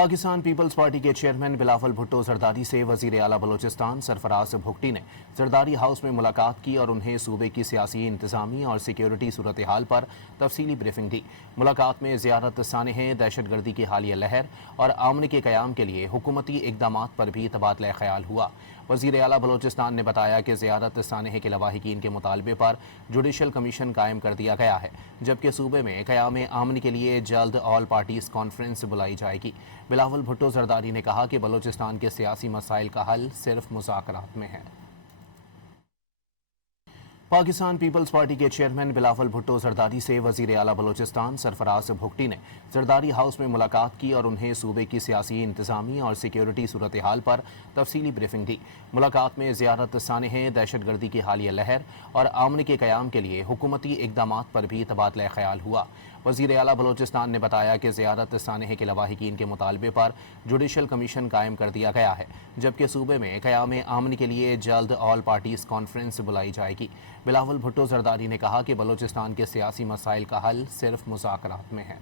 Pakistan peoples party के chairman Bilawal Bhutto Zardari से वजीर आला बलोचिस्तान सरफराज भुगटी ने जरदारी हाउस में मुलाकात की और उन्हें सूबे की सियासी इंतजामी और सिक्योरिटी सूरत हाल पर तफसीली ब्रीफिंग दी। मुलाकात में ज़ियारत सानहे, दहशतगर्दी की हालिया लहर और अमन के क़याम के लिए हुकूमती इक़दामात पर भी तबादला ख्याल हुआ। वज़ीर आला बलोचिस्तान ने बताया कि ज़ियारत सानहे के लवाहिकीन के मुतालबे पर जुडिशल कमीशन कायम कर दिया गया है, जबकि सूबे में क़याम अमन के लिए जल्द ऑल पार्टीज़ कॉन्फ्रेंस बुलाई जाएगी। बिलावल भुट्टो जरदारी ने कहा कि बलोचिस्तान के सियासी मसाइल का हल सिर्फ मुज़ाकरात में है। पाकिस्तान पीपल्स पार्टी के चेयरमैन बिलावल भुट्टो जरदारी से वजीर आला बलोचिस्तान सरफराज भुगटी ने जरदारी हाउस में मुलाकात की और उन्हें सूबे की सियासी इंतजामी और सिक्योरिटी सूरत हाल पर तफसीली ब्रीफिंग दी। मुलाकात में ज़ियारत सानहे, दहशतगर्दी की हालिया लहर और अमन के क़याम के लिए हुकूमती इक़दामात पर भी तबादला ख्याल हुआ। वज़ीर आला बलोचिस्तान ने बताया कि ज़ियारत सानहे के लवाहिकीन के मुतालबे पर जुडिशल कमीशन कायम कर दिया गया है, जबकि सूबे में क़याम अमन के लिए जल्द ऑल पार्टीज़ कॉन्फ्रेंस बुलाई जाएगी। बिलावल भुट्टो जरदारी ने कहा कि बलोचिस्तान के सियासी मसाइल का हल सिर्फ मुज़ाकरात में है।